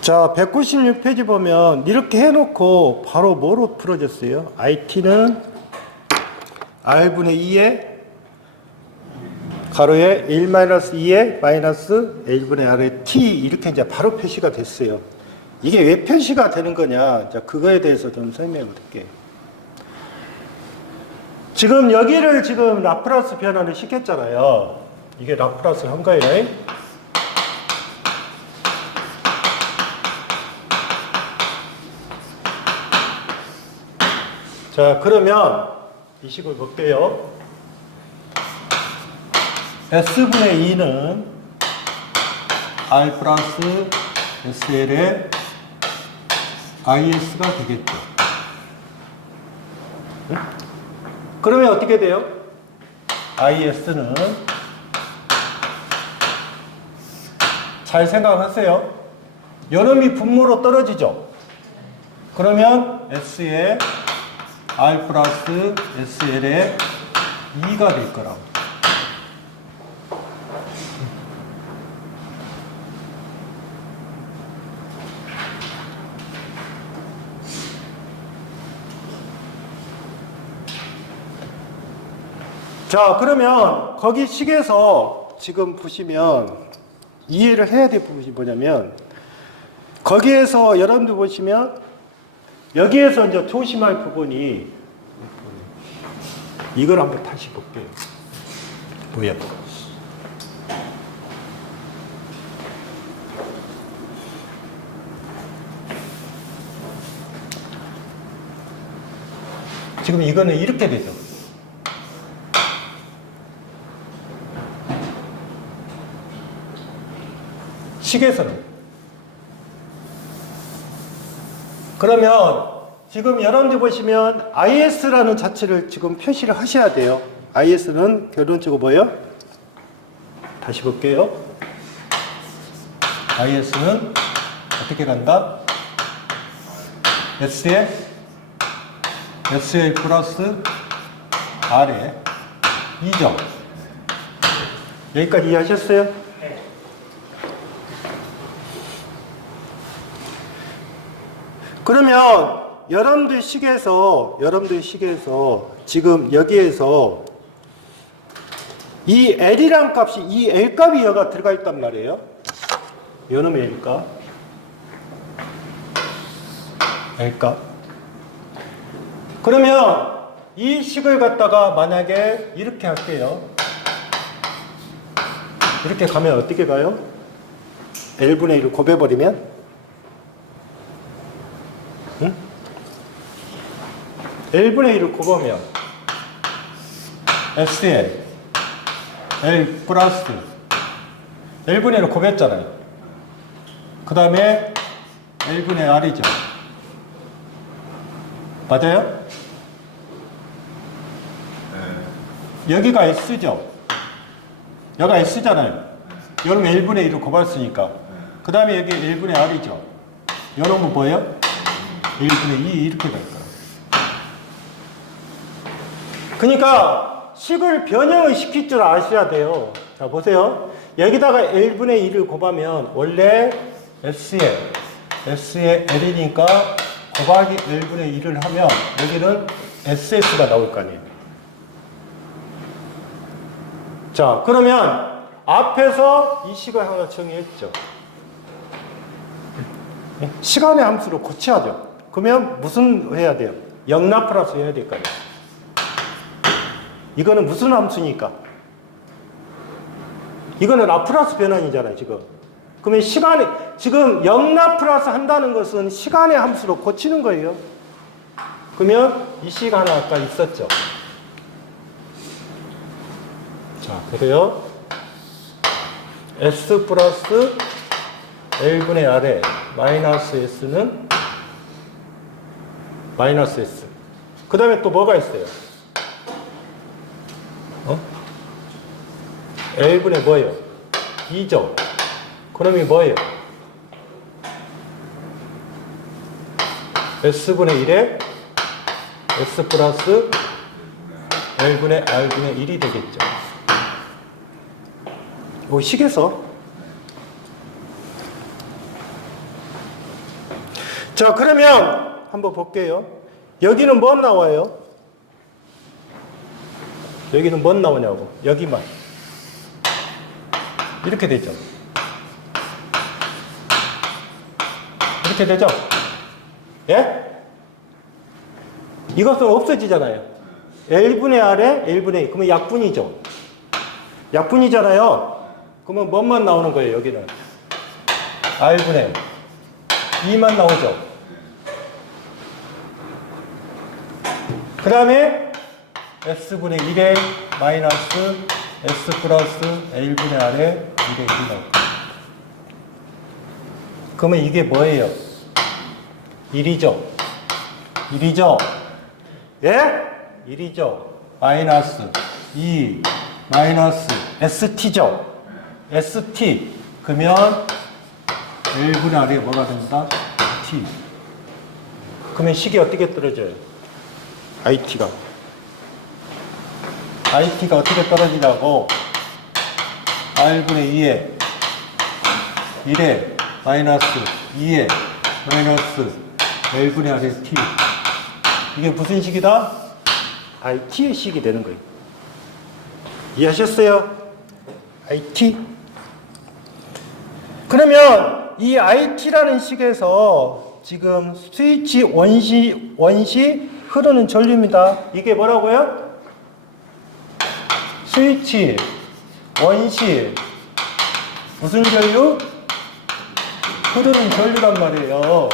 자, 196페이지 보면 이렇게 해놓고 바로 뭐로 풀어졌어요? IT는 R분의 2에 가로에 1-2에 마이너스 L분의 R의 T 이렇게 이제 바로 표시가 됐어요. 이게 왜 표시가 되는 거냐? 자, 그거에 대해서 좀 설명을 드릴게요. 지금 여기를 지금 라프라스 변환을 시켰잖아요. 이게 라프라스 한 거예요. 자, 그러면 이 식을 볼게요. S분의 2는 R 플러스 SL의 IS가 되겠죠. 그러면 어떻게 돼요? IS는 잘 생각하세요. 요놈이 분모로 떨어지죠. 그러면 S의 R 플러스 SL의 2가 될 거라고. 자, 그러면 거기 식에서 지금 보시면 이해를 해야 될 부분이 뭐냐면 거기에서 여러분들 보시면 여기에서 이제 조심할 부분이 이걸 한번 다시 볼게요. 뭐야? 지금 이거는 이렇게 되죠. 식에서는. 그러면 지금 여러분들 보시면 IS라는 자체를 지금 표시를 하셔야 돼요. IS는 결론적으로 뭐예요? 다시 볼게요. IS는 어떻게 간다? SL 플러스 R에 2점. 여기까지 이해하셨어요? 그러면 여러분들 식에서 지금 여기에서 이 L이란 값이 이 L 값이 여가 들어가 있단 말이에요. 요놈의 L 값. L 값. 그러면 이 식을 갖다가 만약에 이렇게 할게요. 이렇게 가면 어떻게 가요? L분의 1을 곱해버리면 응? L분의 1을 곱하면 SL L 플러스 L분의 1을 곱했잖아요. 그 다음에 L분의 R이죠. 맞아요? 네. 여기가 S죠. 여기가 S잖아요. 여러분 L분의 1을 곱했으니까. 그 다음에 여기 L분의 R이죠. 여러분 뭐예요? 1분의 2 이렇게 될 거예요. 그러니까 식을 변형을 시킬 줄 아셔야 돼요. 자, 보세요. 여기다가 L분의 2를 곱하면 원래 S의 L이니까 곱하기 L분의 2를 하면 여기는 SS가 나올 거 아니에요. 자, 그러면 앞에서 이 식을 하나 정의했죠. 시간의 함수로 고쳐야죠. 그러면 무슨 해야 돼요? 영라프라스 해야 될 거 아니에요. 이거는 무슨 함수니까? 이거는 라프라스 변환이잖아요, 지금. 그러면 지금 영라프라스 한다는 것은 시간의 함수로 고치는 거예요. 그러면 이 식 하나 아까 있었죠. 자, 그래요. S 플러스 L분의 R에 마이너스 S는 마이너스 S. 그 다음에 또 뭐가 있어요? L분의 뭐예요? 2죠. 그럼이 뭐예요? S분의 1에 S 플러스 L분의 R분의 1이 되겠죠. 이 식에서 자, 그러면 한번 볼게요. 여기는 뭐 나와요? 여기는 뭐 나오냐고. 여기만. 이렇게 되죠. 이렇게 되죠? 예? 이것은 없어지잖아요. L분의 R에 L분의 2. 그러면 약분이죠. 약분이잖아요. 그러면 뭐만 나오는 거예요, 여기는? R분의 2만 나오죠. 그 다음에 S분의 1에 마이너스 S 플러스 L분의 R에 2의 1 나오고. 그러면 이게 뭐예요? 1이죠. 1이죠. 예? 1이죠. 마이너스 2 마이너스 ST죠. ST. 그러면 L분의 R에 뭐가 된다? T. 그러면 식이 어떻게 떨어져요? IT가. IT가 어떻게 떨어지냐고. R분의 2에 1에 마이너스 2에 마이너스 L분의 R에 T. 이게 무슨 식이다? IT의 식이 되는 거예요. 이해하셨어요? IT? 그러면 이 IT라는 식에서 지금 스위치 원시 흐르는 전류입니다. 이게 뭐라고요? 스위치 원시 무슨 전류? 흐르는 전류란 말이에요.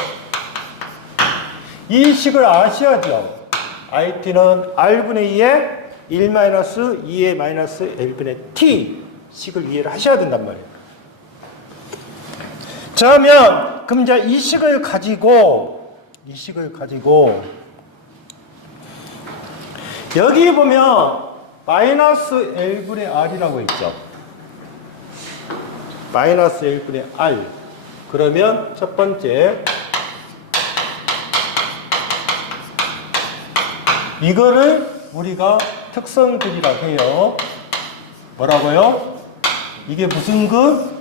이 식을 아셔야죠. IT는 R분의 2에 1-2의 마이너스 L분의 T 식을 이해를 하셔야 된단 말이에요. 자, 그럼 이제 이 식을 가지고 여기 보면 마이너스 L분의 R이라고 있죠. 마이너스 L분의 R. 그러면 첫 번째 이거를 우리가 특성근이라고 해요. 뭐라고요? 이게 무슨 근?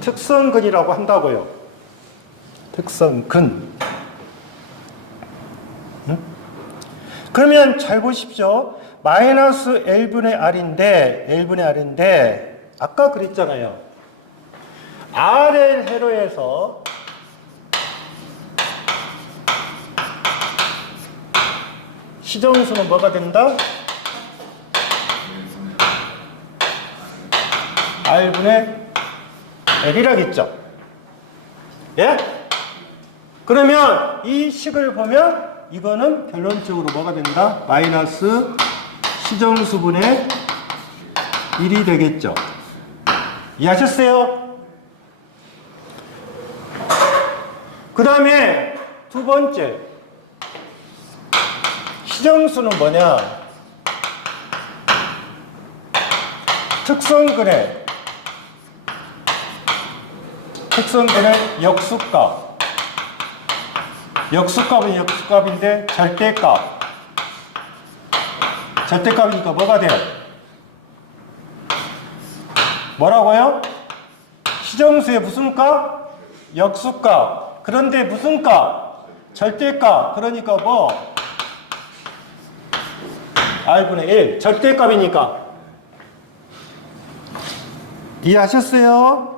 특성근이라고 한다고요. 특성근. 그러면 잘 보십시오. 마이너스 L분의 R인데 아까 그랬잖아요. RL 회로에서 시정수는 뭐가 된다? R분의 L이라겠죠. 예? 그러면 이 식을 보면 이거는 결론적으로 뭐가 된다? 마이너스 시정수분의 1이 되겠죠. 이해하셨어요? 그 다음에 두 번째 시정수는 뭐냐? 특성근의 역수값. 역수값은 역수값인데 절대값이니까 뭐가 돼요? 뭐라고요? 시정수의 무슨 값? 역수값. 그런데 무슨 값? 절대값. 그러니까 뭐? R분의 1. 절대값이니까. 이해하셨어요?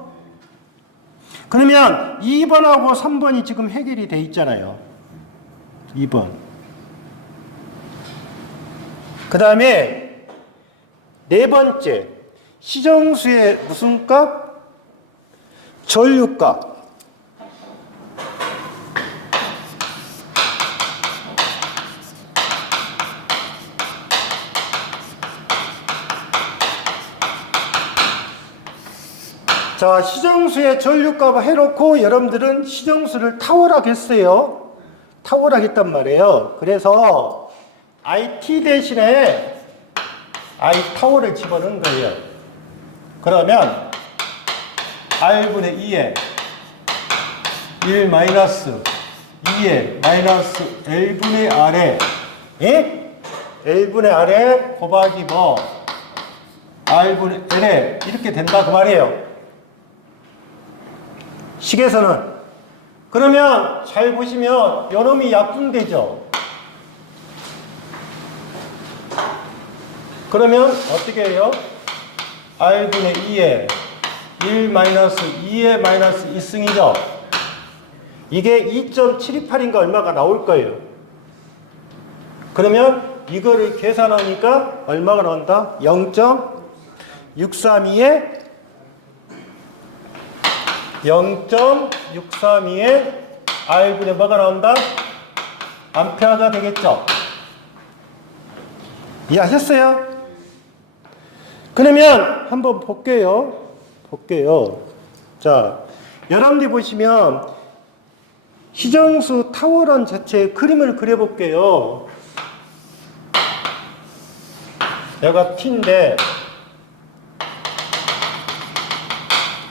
그러면 2번하고 3번이 지금 해결이 돼 있잖아요. 2번. 그 다음에 네 번째. 시정수의 무슨 값? 전류값. 자, 시정수의 전류값을 해놓고 여러분들은 시정수를 탁월하겠어요. 탁월하겠단 말이에요. 그래서 IT 대신에 I타워를 집어넣은 거예요. 그러면 R분의 2에 1 마이너스 2에 마이너스 L분의 R에 L분의 R에 곱하기 뭐 R분의 L에 이렇게 된다 그 말이에요. 식에서는. 그러면 잘 보시면 요놈이 약분되죠. 그러면 어떻게 해요? R분의 2에 1 마이너스 2의 마이너스 2승이죠. 이게 2.728인가 얼마가 나올 거예요. 그러면 이거를 계산하니까 얼마가 나온다? 0.632에 0.632에 R분의 뭐가 나온다? 암페어가 되겠죠. 이해하셨어요? 그러면 한번 볼게요. 자, 여러분들이 보시면 희정수 타워론 자체의 그림을 그려볼게요. 여기가 T인데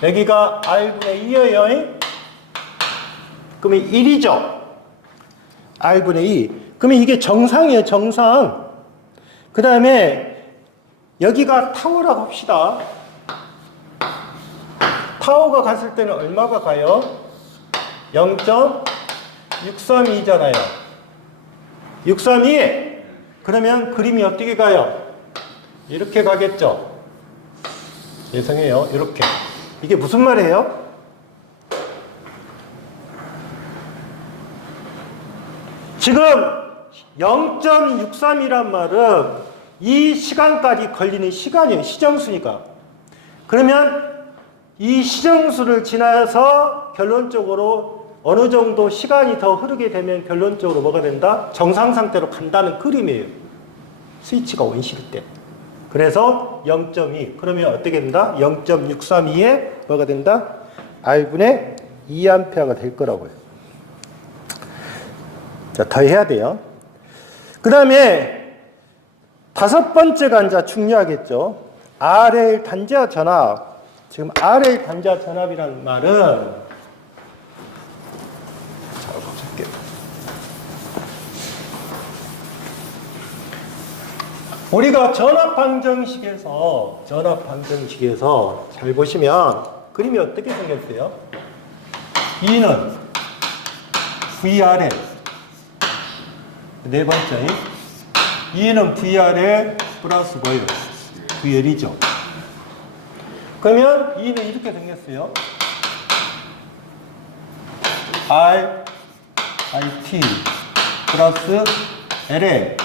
여기가 R분의 2예요. 그러면 1이죠. R분의 2. 그러면 이게 정상이에요. 정상. 그 다음에 여기가 타워라고 합시다. 타워가 갔을 때는 얼마가 가요? 0.632잖아요. 632. 그러면 그림이 어떻게 가요? 이렇게 가겠죠. 예상해요. 이렇게. 이게 무슨 말이에요? 지금 0.63이란 말은 이 시간까지 걸리는 시간이에요. 시정수니까. 그러면 이 시정수를 지나서 결론적으로 어느 정도 시간이 더 흐르게 되면 결론적으로 뭐가 된다? 정상 상태로 간다는 그림이에요. 스위치가 온실 때. 그래서 0.2. 그러면 어떻게 된다? 0.632에 뭐가 된다? R분의 2A가 될 거라고요. 자, 더 해야 돼요. 그 다음에 다섯 번째가 이제 중요하겠죠. RL 단자 전압. 지금 RL 단자 전압이라는 말은 자, 볼게요. 우리가 전압 방정식에서 잘 보시면 그림이 어떻게 생겼어요? E는 VRL 네 번째 E는 VRL 플러스 뭐예요? VL이죠. 그러면 E는 이렇게 생겼어요. RIT 플러스 LL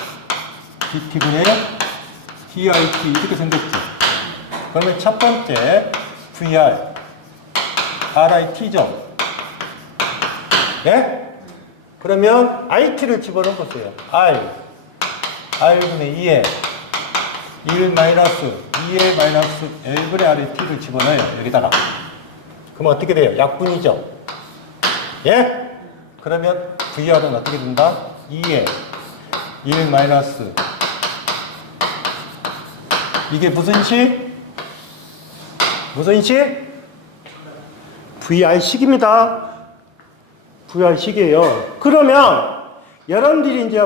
DT분의 DIT 이렇게 생겼죠. 그러면 첫 번째 VR RIT죠. 예? 그러면 IT를 집어넣어 보세요. R분의 2에 1 마이너스 2의 마이너스 L분의 RT를 집어넣어요. 여기다가. 그러면 어떻게 돼요? 약분이죠. 예? 그러면 VR은 어떻게 된다? 2에 1 마이너스 이게 무슨 식? 무슨 식? VR식입니다. VR식이에요. 그러면 여러분들이 이제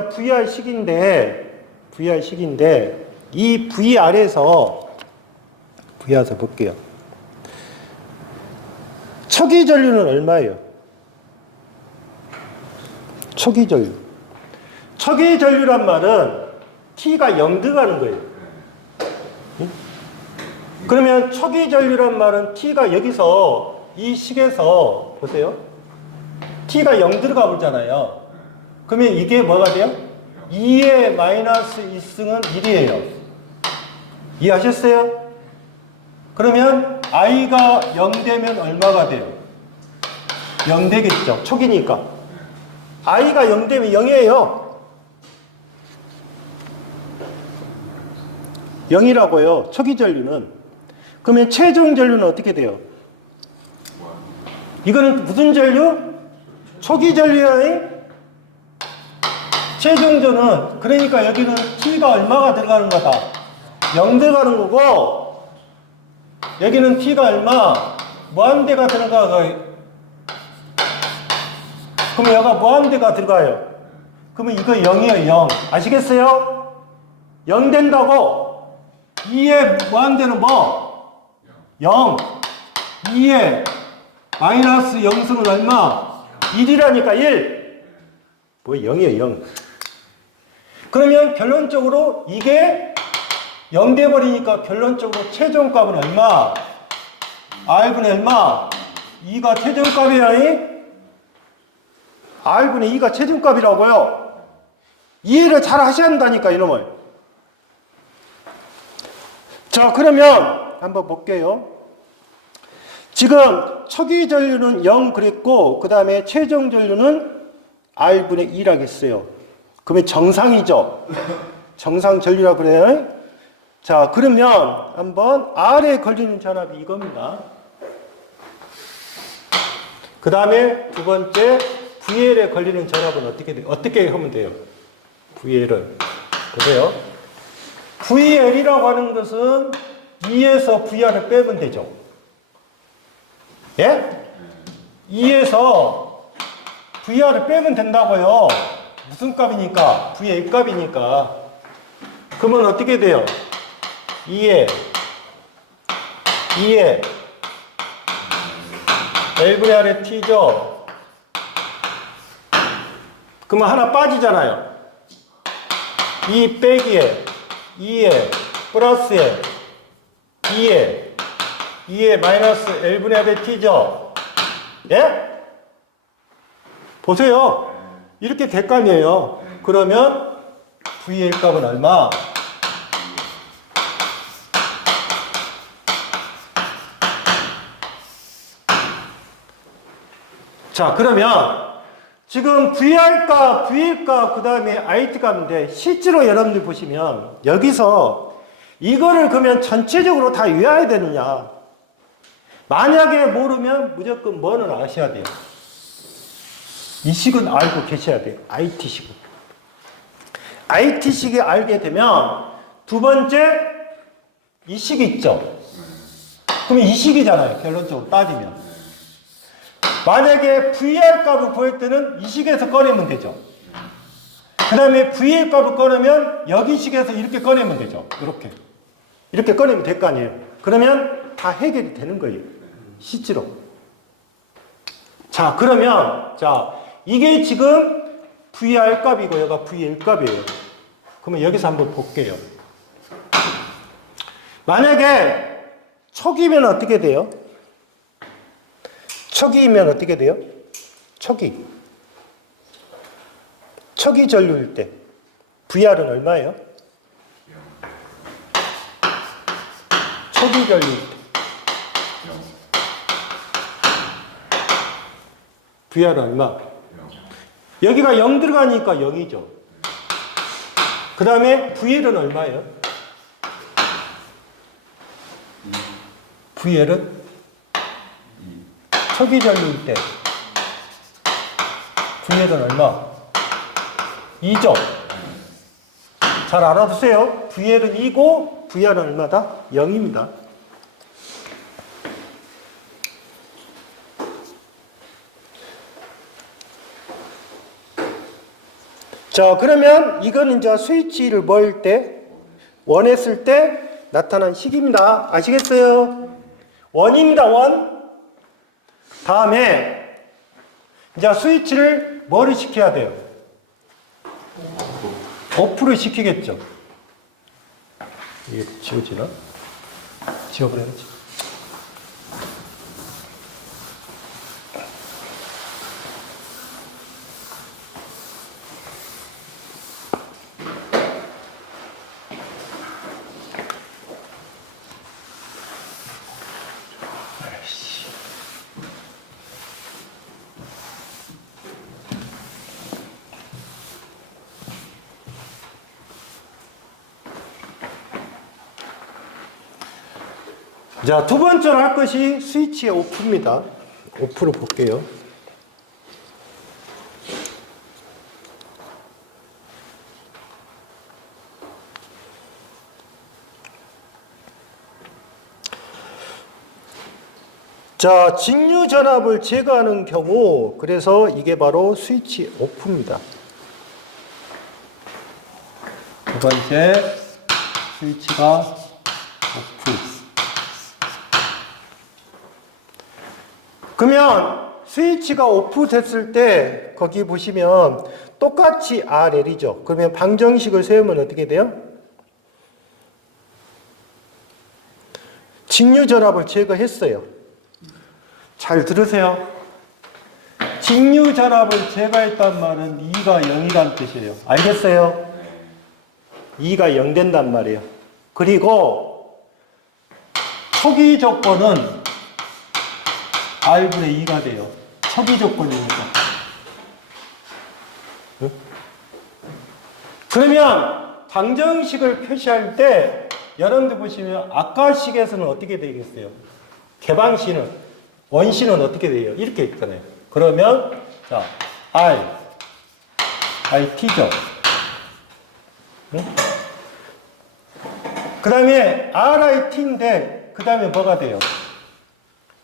VR식인데 이 VR에서 볼게요. 초기 전류는 얼마예요? 초기 전류란 말은 T가 0 들어가는 거예요. 그러면 초기 전류란 말은 T가 여기서 이 식에서 보세요. T가 0 들어가 보잖아요. 그러면 이게 뭐가 돼요? 2의 마이너스 2승은 1이에요. 이해하셨어요? 그러면 I가 0 되면 얼마가 돼요? 0 되겠죠. 초기니까. I가 0 되면 0이에요. 0이라고요. 초기 전류는. 그러면 최종 전류는 어떻게 돼요? 이거는 무슨 전류? 초기 전류야. 최종전은 그러니까 여기는 T가 얼마가 들어가는 거다? 0 들어가는 거고 여기는 T가 얼마? 무한대가 들어가요. 그러면 여기가 무한대가 들어가요. 그러면 이거 0이에요. 0. 아시겠어요? 0 된다고. 2의 무한대는 뭐? 0. 2의 마이너스 0승은 얼마? 1이라니까 1. 뭐 0이에요, 0. 그러면 결론적으로 이게 0 돼버리니까 결론적으로 최종값은 얼마? R분의 얼마? 2가 최종값이야. R분의 2가 최종값이라고요. 이해를 잘 하셔야 한다니까, 이놈을. 자, 그러면 한번 볼게요. 지금 초기 전류는 0 그랬고, 그 다음에 최종 전류는 R분의 2라고 했어요. 그러면 정상이죠. 정상 전류라고 그래요. 자, 그러면 한번 R에 걸리는 전압이 이겁니다. 그 다음에 두 번째 VL에 걸리는 전압은 어떻게 하면 돼요? VL은 보세요. VL이라고 하는 것은 2에서 VR을 빼면 되죠. 예? 2에서 VR을 빼면 된다고요. 무슨 값이니까? VL 값이니까. 그러면 어떻게 돼요? 2에 L분의 R의 T죠. 그러면 하나 빠지잖아요. 2 빼기에 2에 플러스에 2에 마이너스 L분의 R의 T죠. 예? 보세요. 이렇게 될 거 아니에요. 그러면 VL 값은 얼마? 자, 그러면 지금 VR값, VL값, 그 다음에 IT값인데 실제로 여러분들 보시면 여기서 이거를 그러면 전체적으로 다 외워야 되느냐? 만약에 모르면 무조건 뭐는 아셔야 돼요. 이 식은 알고 계셔야 돼요. IT식은. IT식이 알게 되면 두 번째 이 식이 있죠. 그러면 이 식이잖아요. 결론적으로 따지면. 만약에 VR 값을 구할 때는 이 식에서 꺼내면 되죠. 그 다음에 VL 값을 꺼내면 여기 식에서 이렇게 꺼내면 되죠. 이렇게 꺼내면 될 거 아니에요. 그러면 다 해결이 되는 거예요. 실제로. 자, 그러면 이게 지금 VR 값이고 여기가 VL 값이에요. 그러면 여기서 한번 볼게요. 만약에 초기면 어떻게 돼요? 초기이면 어떻게 돼요? 초기 전류일 때 VR은 얼마예요? 초기 전류일 때 VR은 얼마? 여기가 0 들어가니까 0이죠. 그 다음에 VL은 얼마예요? VL은 초기 전류일 때 VL은 얼마? 2죠. 잘 알아두세요. VL은 2고 VR은 얼마다? 0입니다. 자, 그러면 이거는 이제 스위치를 뭐일 때? 원했을 때 나타난 식입니다. 아시겠어요? 원입니다, 원. 다음에 이제 스위치를 뭐를 시켜야 돼요? 오프를 시키겠죠. 이게 지워지나? 지워버려야지. 자, 두 번째로 할 것이 스위치의 오프입니다. 오프를 볼게요. 자, 직류 전압을 제거하는 경우, 그래서 이게 바로 스위치 오프입니다. 두 번째, 스위치가 오프. 그러면 스위치가 오프 됐을 때 거기 보시면 똑같이 RL이죠. 그러면 방정식을 세우면 어떻게 돼요? 직류전압을 제거했어요. 잘 들으세요. 직류전압을 제거했단 말은 2가 0이란 뜻이에요. 알겠어요? 2가 0 된단 말이에요. 그리고 초기 조건은 R분의 2가 돼요. 초기 조건이니까. 응? 그러면 방정식을 표시할 때 여러분들 보시면 아까 식에서는 어떻게 되겠어요? 개방식은 원식은 어떻게 돼요? 이렇게 있잖아요. 그러면 자 RIT죠. 응? 그 다음에 RIT인데 그 다음에 뭐가 돼요?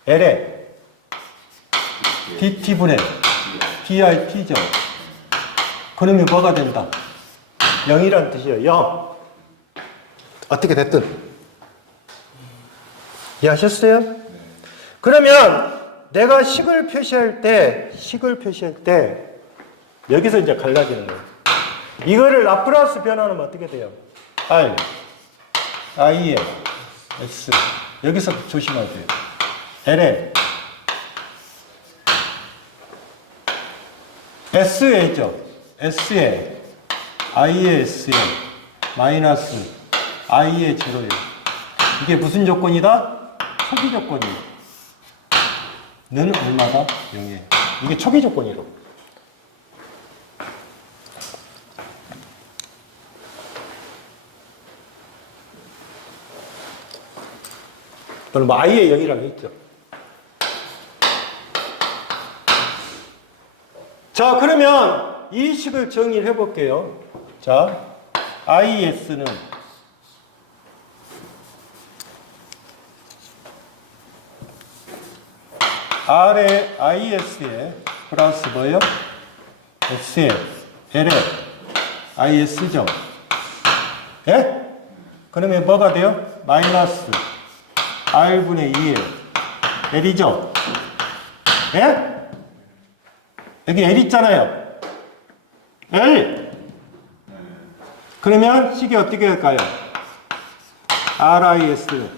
LA DT분의 DIT죠. 그러면 뭐가 된다? 0이란 뜻이에요. 0. 어떻게 됐든. 이해하셨어요? 그러면 내가 식을 표시할 때 여기서 이제 갈라지는 거예요. 이거를 라프라스 변화하면 어떻게 돼요? R, I에 S. 여기서 조심해야 돼요. L에 S에죠. S에 I에 S에 마이너스 I에 제로예요. 이게 무슨 조건이다? 초기 조건이에요. 는 얼마다? 0이에요. 이게 초기 조건이로. 그럼 뭐 I에 0이라고 했죠. 자, 그러면 이 식을 정의를 해볼게요. 자, IS는 R에 IS에 플러스 뭐예요? S에 L에 IS죠. 예? 그러면 뭐가 돼요? 마이너스 R분의 2에 L이죠. 예? 여기 L 있잖아요. L. 그러면 식이 어떻게 할까요? RIS,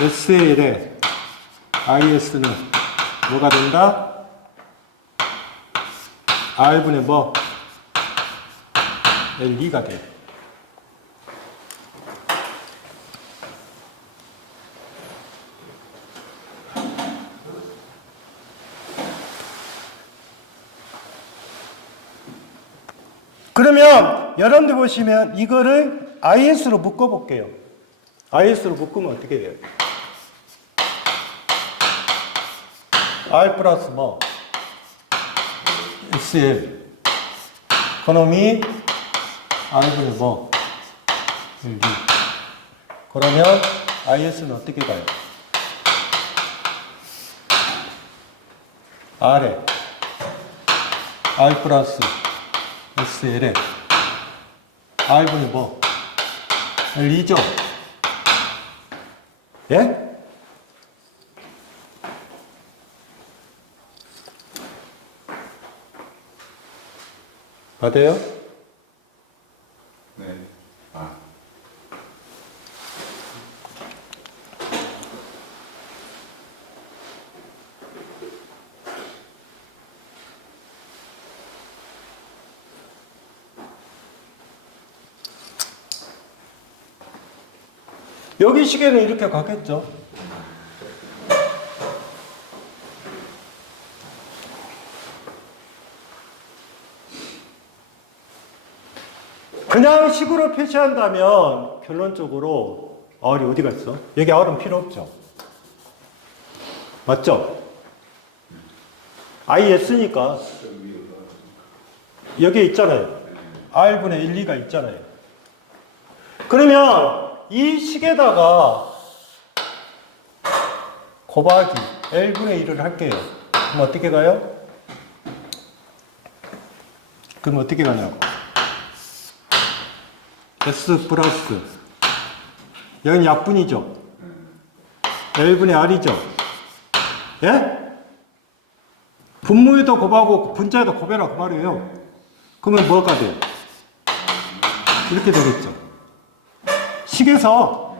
SL에 IS는 뭐가 된다? R분의 뭐? L2가 돼요. 그러면 여러분들 보시면 이거를 IS로 묶어볼게요. IS로 묶으면 어떻게 돼요? R 플러스 뭐? SL. 그놈이 R분의 뭐? LD. 그러면 IS는 어떻게 가요? R에 R 플러스 SL에 R분의 뭐? L2죠? 예? 맞아요? 네. 아. 여기 시계는 이렇게 가겠죠. 그냥 식으로 표시한다면 결론적으로 R이 어디가 있어? 여기 R은 필요 없죠. 맞죠? IS니까 여기 있잖아요. R분의 1, 2가 있잖아요. 그러면 이 식에다가 곱하기 L분의 1을 할게요. 그럼 어떻게 가요? 그럼 어떻게 가냐고. S 플러스 여기는 약분이죠. L분의 R이죠. 예? 분모에도 곱하고 분자에도 곱해라 그 말이에요. 그러면 뭐가 돼요? 이렇게 되겠죠. 식에서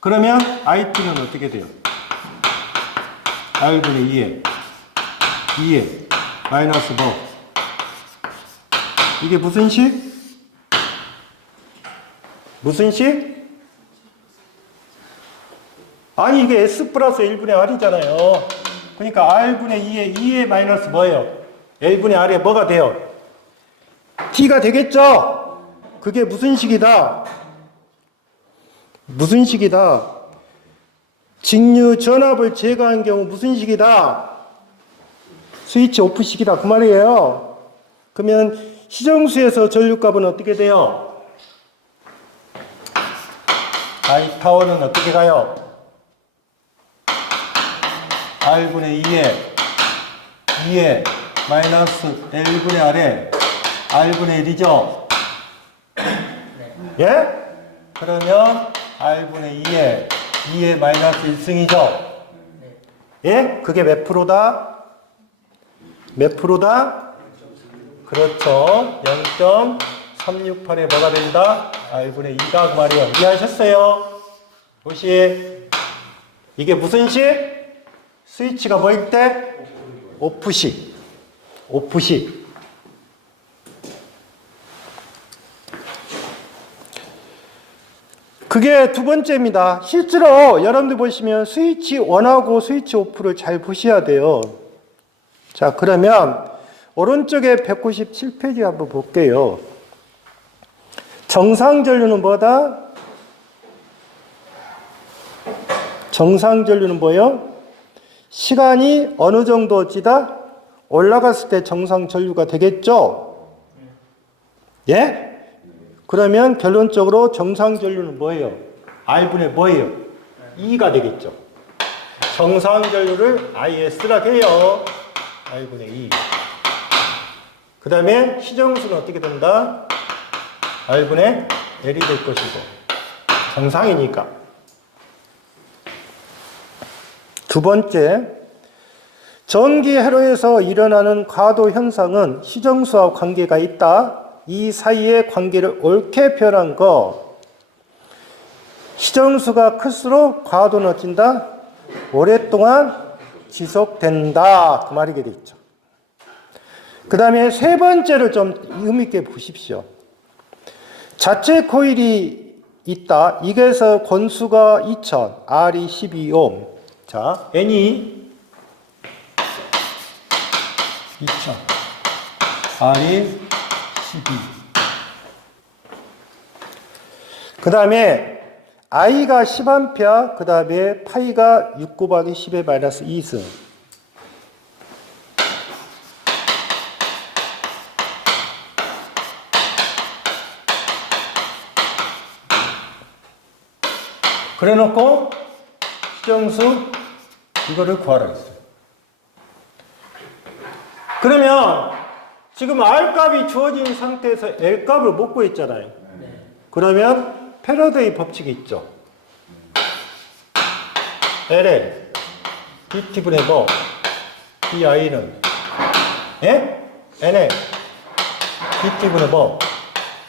그러면 IT는 어떻게 돼요? R분의 2에 마이너스 뭐? 이게 무슨 식? 무슨 식? 아니 이게 S 플러스 1분의 R이잖아요. 그러니까 R분의 2에 마이너스 뭐예요? L분의 R에 뭐가 돼요? T가 되겠죠? 그게 무슨 식이다? 무슨 식이다? 직류 전압을 제거한 경우 무슨 식이다? 스위치 오프 식이다 그 말이에요. 그러면 시정수에서 전류값은 어떻게 돼요? I 타워는 어떻게 가요? R분의 2에 마이너스 L분의 R에 R분의 1이죠? 예? 그러면 R분의 2에 마이너스 1승이죠? 예? 그게 몇 프로다? 몇 프로다? 그렇죠. 0.368에 뭐가 된다? R분의 2다 그 말이에요. 이해하셨어요? 혹시 이게 무슨 식? 스위치가 뭐일 때? 오프식. 오프식. 그게 두 번째입니다. 실제로 여러분들 보시면 스위치 ON하고 스위치 OF를 잘 보셔야 돼요. 자, 그러면 오른쪽에 197페이지 한번 볼게요. 정상전류는 뭐다? 정상전류는 뭐예요? 시간이 어느 정도 지다? 올라갔을 때 정상전류가 되겠죠? 예? 그러면 결론적으로 정상전류는 뭐예요? R분의 뭐예요? 2가 되겠죠. 정상전류를 IS라고 해요. R분의 2. 그 다음에 시정수는 어떻게 된다? R분의 L이 될 것이고. 정상이니까. 두 번째, 전기 회로에서 일어나는 과도 현상은 시정수와 관계가 있다. 이 사이의 관계를 옳게 표현한 거. 시정수가 클수록 과도는 어찐다? 오랫동안 지속된다. 그 말이 되겠죠. 그 다음에 세 번째를 좀 의미있게 보십시오. 자체 코일이 있다. 이게서 권수가 2000, R이 12옴. 자, N이 2000, R이 12. 그 다음에 I가 10A, 그 다음에 파이가 6 곱하기 10의 마이너스 2승. 그래 놓고 시정수 이거를 구하라 했어요. 그러면 지금 R값이 주어진 상태에서 L값을 못 구했잖아요. 그러면 패러데이 법칙이 있죠. LL DT분의 뭐 DI는 예? NL DT분의 뭐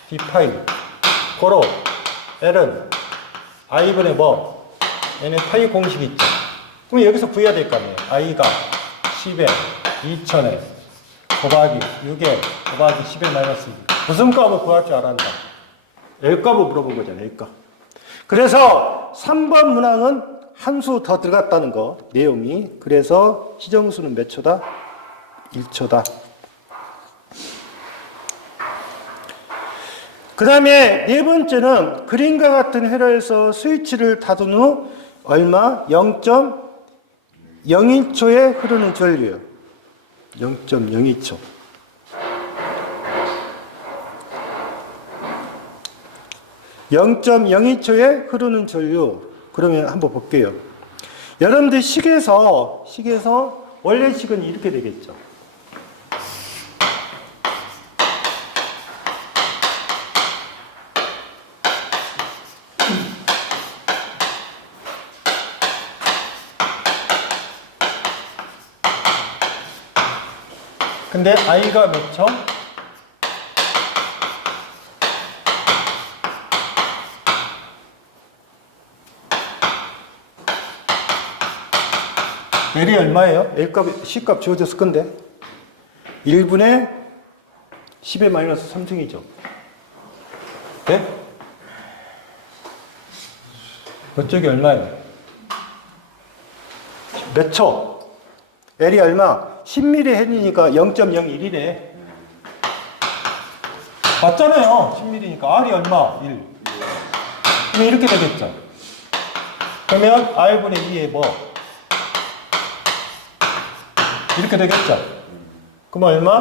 D파이 고로 L은 I분의 뭐 N의 파이 공식이 있죠. 그럼 여기서 구해야 될 거 아니에요. I가 10에 2000에 곱하기 6에 곱하기 10에 마이너스 2. 무슨 값을 구할 줄 알았나? L값을 물어본 거잖아요. L값. 그래서 3번 문항은 한 수 더 들어갔다는 거 내용이. 그래서 시정수는 몇 초다? 1초다. 그 다음에 네 번째는 그림과 같은 회로에서 스위치를 닫은 후 얼마? 0.01초에 흐르는 전류요. 0.02초. 0.02초에 흐르는 전류. 그러면 한번 볼게요. 여러분들 식에서 원래 식은 이렇게 되겠죠. 근데 i가 몇 초? L이 얼마예요? L값, C값 주어졌을 건데 1분의 10의 마이너스 3승이죠. 네? 그쪽이 얼마예요? 몇 초? L이 얼마? 10mm 헬이니까 0.01이래. 맞잖아요. 10mm니까 R이 얼마? 1. 그럼 이렇게 되겠죠. 그러면 R분의 2에 뭐? 이렇게 되겠죠. 그럼 얼마?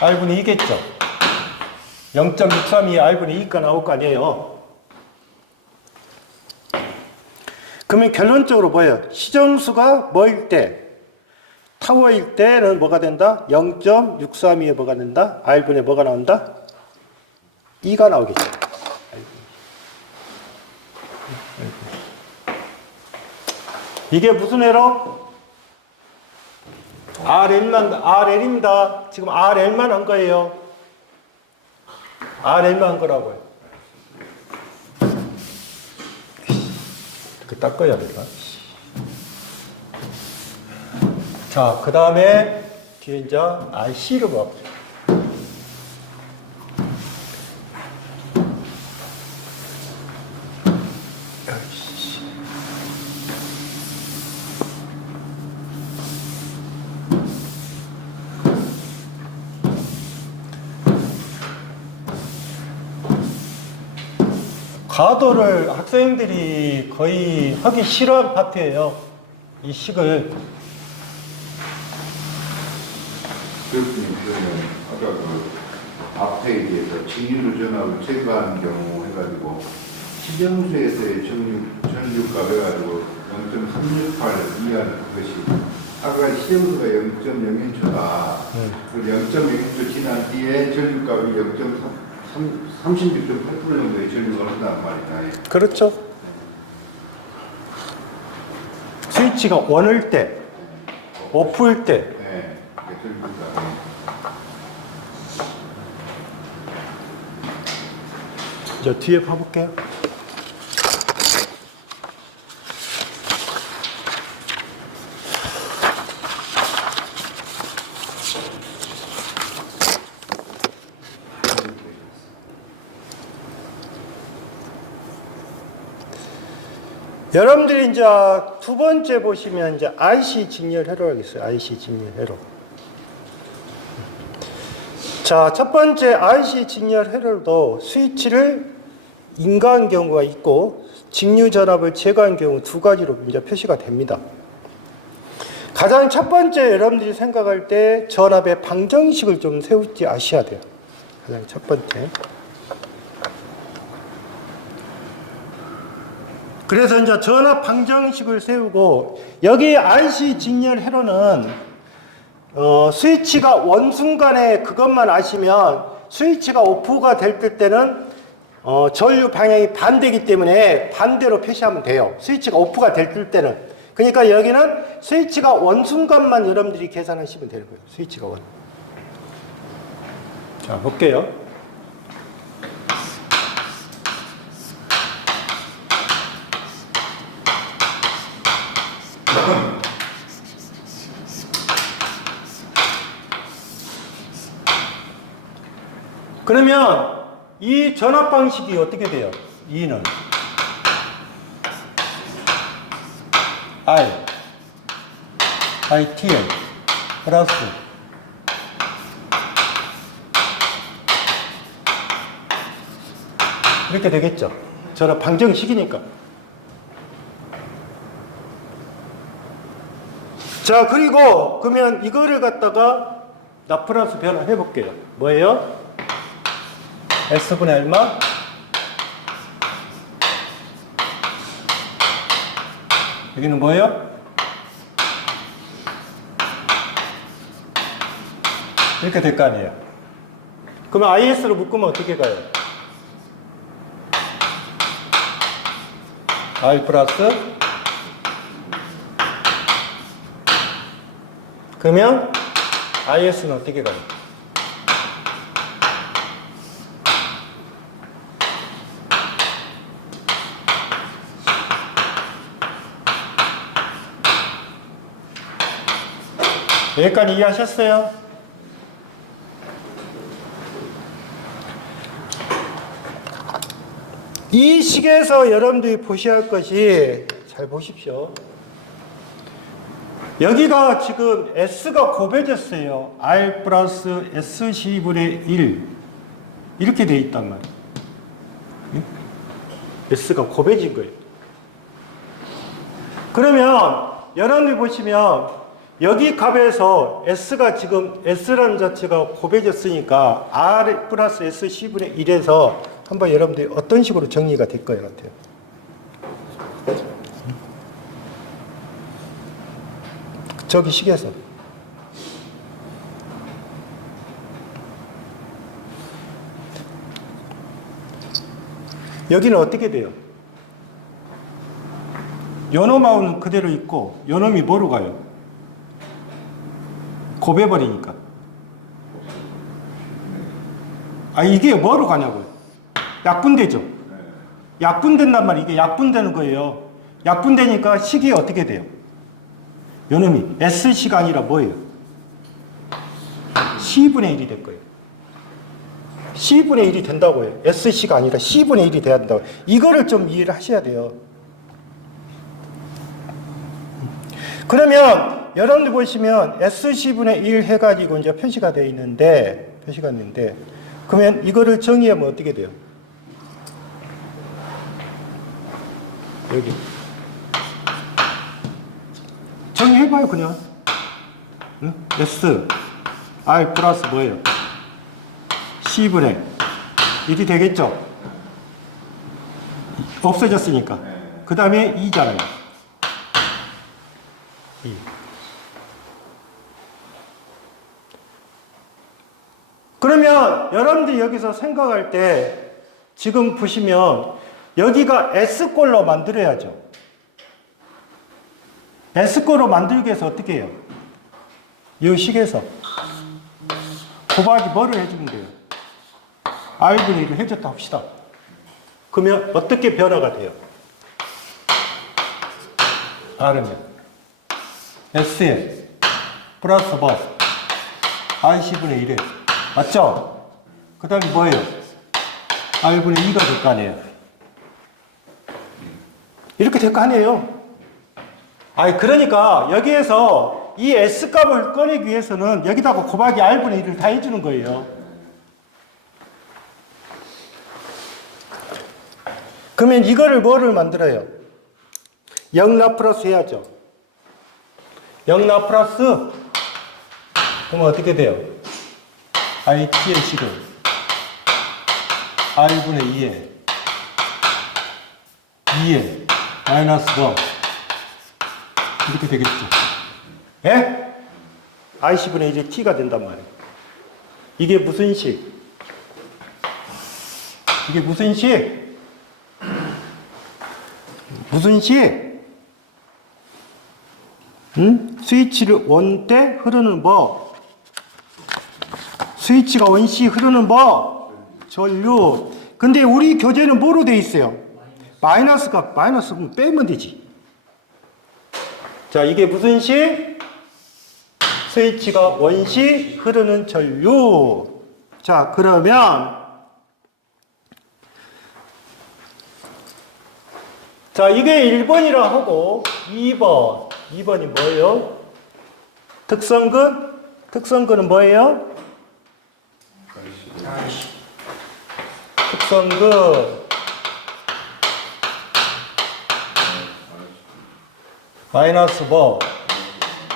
R분의 2겠죠. 0.632 R분의 2가 나올 거 아니에요. 그러면 결론적으로 뭐예요? 시정수가 뭐일 때? 타워일 때는 뭐가 된다? 0.632에 뭐가 된다? R분의 뭐가 나온다? 2가 나오겠죠. 이게 무슨 에러? RL입니다. 지금 RL만 한 거예요. RL만 한 거라고요. 이렇게 닦아야 되나? 자, 그 다음에 뒤에 이제 RC로 가보죠. 가도를 학생들이 거의 하기 싫어하는 파트예요. 이 식을. 교수님, 그러면 아까 그 앞에 얘기해서 직류 전압을 제거하는 경우 해가지고 시정수에서의 전류값 해가지고 0.368 이하는 그것이 아까 시정수가 0.01초다. 그 0.01초 지난 뒤에 전류값이 36.8% 정도의 전류가 흐른다는 말이잖아요. 그렇죠. 스위치가 원을 때, 오프일 때. 네, 전류가. 저 뒤에 봐볼게요. 여러분들이 이제 두 번째 보시면 이제 IC 직렬 회로가 있어요. IC 직렬 회로. 자, 첫 번째 IC 직렬 회로도 스위치를 인가한 경우가 있고 직류 전압을 제거한 경우 두 가지로 이제 표시가 됩니다. 가장 첫 번째 여러분들이 생각할 때 전압의 방정식을 좀 세우지 아셔야 돼요. 가장 첫 번째. 그래서 이제 전압 방정식을 세우고 여기 IC 직렬 회로는 스위치가 원순간에 그것만 아시면 스위치가 오프가 될 때는 전류 방향이 반대이기 때문에 반대로 표시하면 돼요. 스위치가 오프가 될 때는. 그러니까 여기는 스위치가 원순간만 여러분들이 계산하시면 되는 거예요. 스위치가 원. 자, 볼게요. 그러면 이 전압 방식이 어떻게 돼요? 2는 ITL 플러스 이렇게 되겠죠. 전압 방정식이니까. 자, 그리고 그러면 이거를 갖다가 라프라스 변화해 볼게요. 뭐예요? S분의 얼마? 여기는 뭐예요? 이렇게 될 거 아니에요. 그러면 IS로 묶으면 어떻게 가요? I 플러스 그러면 IS는 어떻게 가요? 여기까지 이해하셨어요? 이 식에서 여러분들이 보셔야 할 것이, 잘 보십시오. 여기가 지금 S가 곱해졌어요. R 플러스 SC분의 1. 이렇게 돼 있단 말이에요. S가 곱해진 거예요. 그러면 여러분들이 보시면 여기 값에서 S가 지금 S라는 자체가 곱해졌으니까 R 플러스 SC분의 1에서 한번 여러분들이 어떤 식으로 정리가 될 것 같아요? 저기 식에서. 여기는 어떻게 돼요? 요놈하고는 그대로 있고 요놈이 뭐로 가요? 곱해버리니까. 아, 이게 뭐로 가냐고요? 약분되죠? 약분된단 말이에요. 이게 약분되는 거예요. 약분되니까 식이 어떻게 돼요? 요놈이 S씨가 아니라 뭐예요? C분의 1이 될 거예요. C분의 1이 된다고요. S씨가 아니라 C분의 1이 돼야 된다고요. 이거를 좀 이해를 하셔야 돼요. 그러면 여러분들 보시면 SC분의 1 해가지고 이제 표시가 되어 있는데, 그러면 이거를 정의하면 어떻게 돼요? 여기. 정의해봐요, 그냥. 응? S, R 플러스 뭐예요? C분의 1이 되겠죠? 없어졌으니까. 그 다음에 2잖아요. 2. 그러면 여러분들이 여기서 생각할 때 지금 보시면 여기가 S꼴로 만들어야죠. S꼴로 만들기 위해서 어떻게 해요? 이 식에서 곱하기 뭐를 해주면 돼요? R분의 1을 해줬다 합시다. 그러면 어떻게 변화가 돼요? R은 S에 플러스 뭐? RC분의 1에 맞죠? 그 다음에 뭐예요? R분의 2가 될 거 아니에요? 이렇게 될 거 아니에요? 아니, 그러니까 여기에서 이 S값을 꺼내기 위해서는 여기다가 곱하기 R분의 1을 다 해주는 거예요. 그러면 이거를 뭐를 만들어요? 0 라플러스 해야죠. 0 라플러스? 그러면 어떻게 돼요? IT의 식은 R분의 2에 마이너스 5 이렇게 되겠죠. 예? IC분의 1이 T가 된단 말이에요. 이게 무슨 식? 이게 무슨 식? 무슨 식? 스위치를 온 때 흐르는 뭐? 스위치가 온 시 흐르는 뭐? 전류. 근데 우리 교재는 뭐로 돼 있어요? 마이너스가, 마이너스 빼면 되지. 자, 이게 무슨 시? 스위치가 원시 흐르는 전류. 자, 그러면 자, 이게 1번이라 하고 2번이 뭐예요? 특성근? 특성근은 뭐예요? 특성근 마이너스 뭐?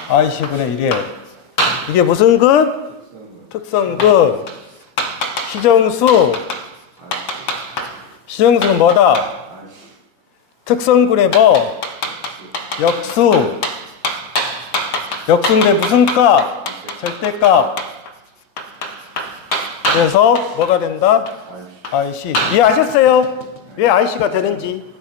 IC분의 1에 이게 무슨 근? 특성근. 시정수는 뭐다? 특성근의 뭐? 역수. 역수인데 무슨 값? 절대값. 그래서 뭐가 된다? IC. 이해하셨어요? 왜 IC가 되는지?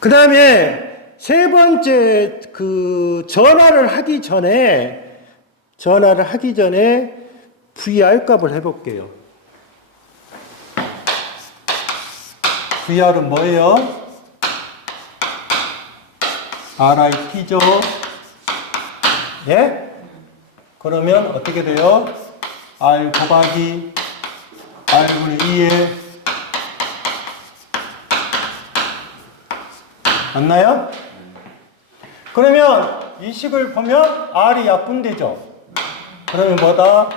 그 다음에 세 번째 그 전화를 하기 전에 VR 값을 해볼게요. VR은 뭐예요? RIT죠. 예? 그러면 어떻게 돼요? R 곱하기 R분의 2에 맞나요? 그러면 이 식을 보면 R이 약분되죠. 그러면 뭐다?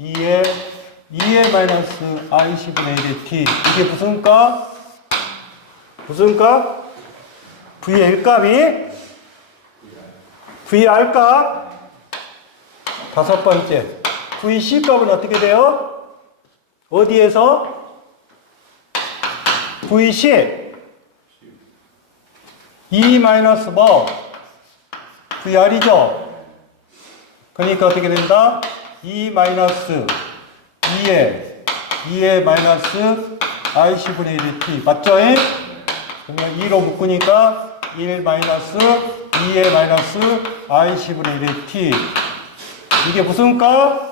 2에 마이너스 I10분의 1의 T. 이게 무슨 값? 무슨 값? VL 값이 VR 값 다섯 번째. VC 값은 어떻게 돼요? 어디에서? VC 2 마이너스 뭐? VR이죠? 그러니까 어떻게 된다? 2 마이너스 2에 마이너스 I10분의 1의 T. 맞죠? 그러면 2로 묶으니까 1 마이너스 2에 마이너스 I10분의 1의 T. 이게 무슨 값?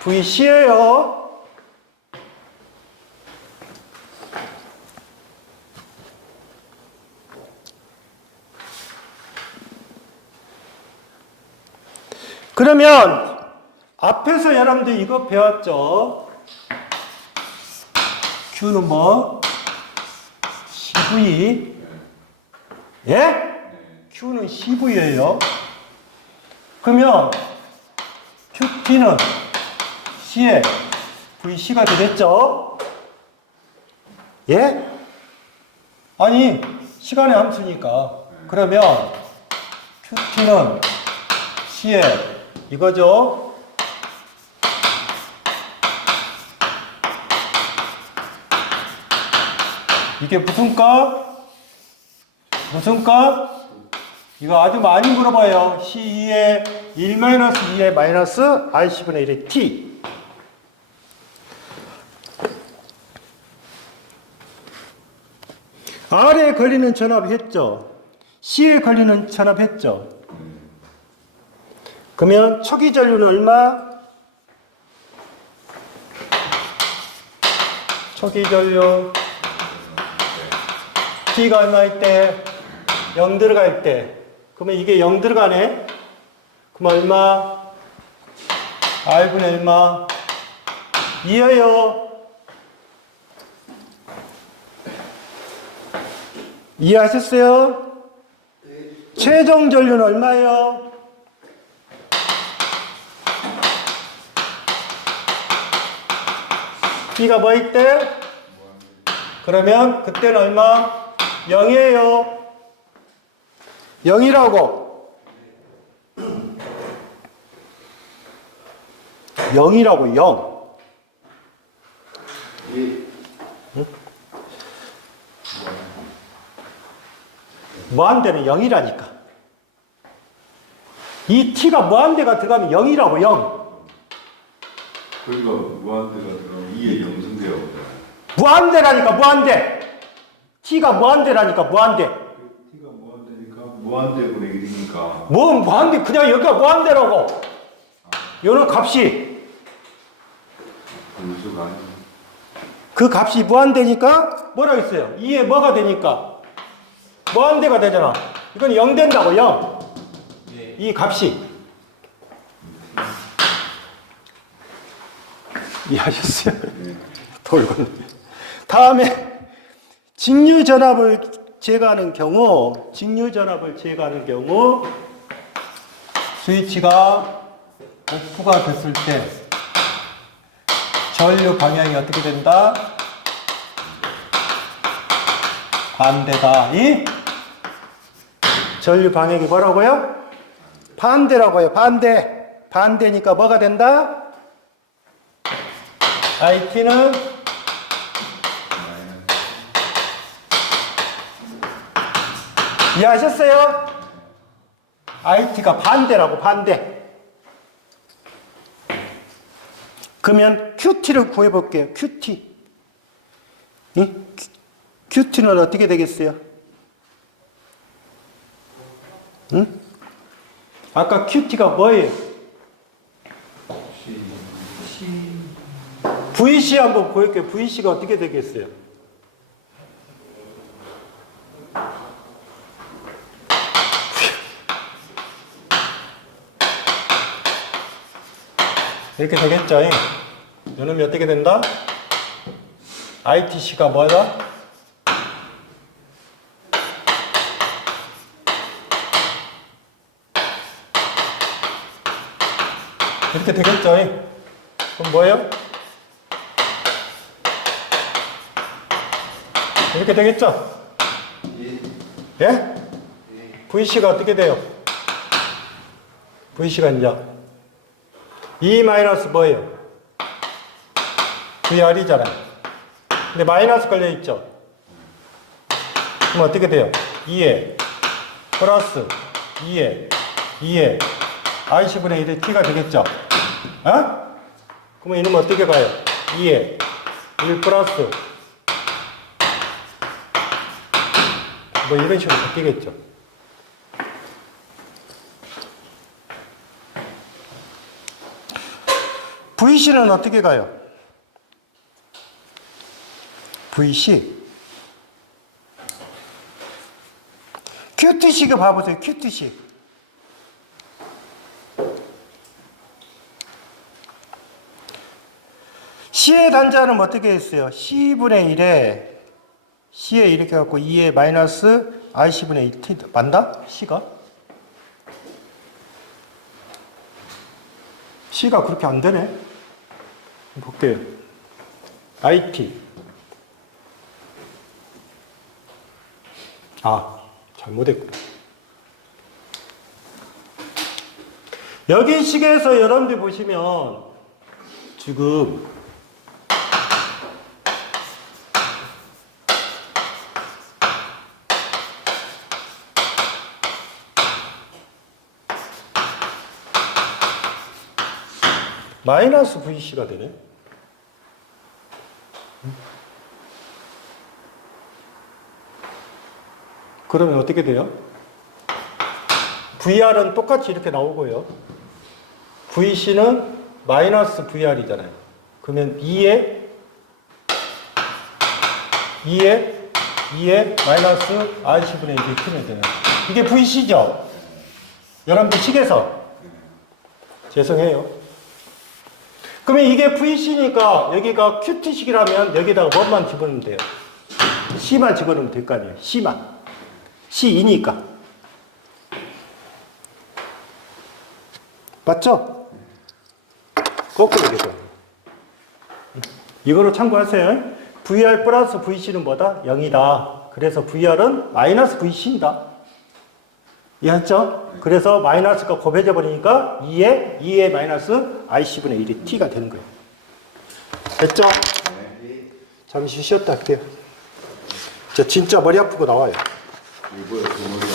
VC예요. 그러면 앞에서 여러분들 이거 배웠죠? Q는 뭐? CV. 예? Q는 CV예요. 그러면 QT는 C에 VC가 되겠죠? 예? 아니, 시간의 함수니까. 그러면 QT는 C에 이거죠? 이게 무슨 값? 무슨 값? 이거 아주 많이 물어봐요. C2에 1-2에 마이너스 I10분의 1의 T. R에 걸리는 전압 했죠? C에 걸리는 전압 했죠? 그러면 초기 전류는 얼마? 초기 전류 T가 얼마일 때? 0 들어갈 때. 그러면 이게 0 들어가네? 그럼 얼마? R분의 얼마? 2예요. 이해하셨어요? 최종 전류는 얼마예요? T가 뭐일 때? 그러면 그때는 얼마? 0이에요. 0이라고. 0이라고, 0. 응? 무한대는 0이라니까. 이 T가 무한대가 들어가면 0이라고, 0. 그러니까 무한대가 들어가면 2의 0승대라고. 무한대라니까, 무한대. T가 무한대라니까, 무한대. T가 무한대니까 무한대분의 1이니까. 뭐 무한대, 그냥 여기가 무한대라고. 요는 값이. 분수가 아니야. 그 값이 무한대니까 뭐라 했어요? 2에 뭐가 되니까? 무한대가 되잖아. 이건 0 된다고, 0. 이 값이. 이해하셨어요? 돌고. 다음에 직류전압을 제거하는 경우, 스위치가 오프가 됐을 때 전류 방향이 어떻게 된다? 반대다. 이 전류 방향이 뭐라고요? 반대라고요. 반대. 반대니까 뭐가 된다? IT는 이해하셨어요? IT가 반대라고, 반대. 그러면 QT를 구해볼게요. QT. 응? QT는 어떻게 되겠어요? 응? 아까 QT가 뭐예요? VC 한번 보일게요. VC가 어떻게 되겠어요? 이렇게 되겠죠? 이놈이 어떻게 된다? ITC가 뭐다? 이렇게 되겠죠? 그럼 뭐예요? 이렇게 되겠죠? 예? VC가 어떻게 돼요? VC가 이제 E 마이너스 뭐예요? VR이잖아요. 근데 마이너스 걸려있죠? 그럼 어떻게 돼요? 2에 플러스 2에 IC분의 1의 T가 되겠죠? 어? 그러면 이놈은 어떻게 가요? 2에 1 플러스 뭐 이런 식으로 바뀌겠죠? VC는 어떻게 가요? VC QTC가 봐보세요. QTC C의 단자는 어떻게 했어요? C분의 1에 C에 이렇게 갖고 2에 마이너스 IC분의 1T 맞나? C가 그렇게 안 되네. 볼게요. IT 잘못했구나. 여기 식에서 여러분들 보시면 지금 마이너스 VC가 되네. 그러면 어떻게 돼요? VR은 똑같이 이렇게 나오고요. VC는 마이너스 VR이잖아요. 그러면 2에 마이너스 RC분의 1이 틀면 되는 이게 VC죠? 여러분들 식에서 죄송해요. 그러면 이게 VC니까 여기가 QT식이라면 여기다가 뭐만 집어넣으면 돼요? C만 집어넣으면 될 거 아니에요? C만. C2니까. 맞죠? 거꾸로 되죠. 이거로 참고하세요. VR 플러스 VC는 뭐다? 0이다. 그래서 VR은 마이너스 VC이다. 이해했죠? 그래서 마이너스가 곱해져 버리니까 2에 마이너스 IC분의 1이 T가 되는 거예요. 됐죠? 잠시 쉬었다 할게요. 진짜 머리 아프고 나와요. 이거야, 그 머리.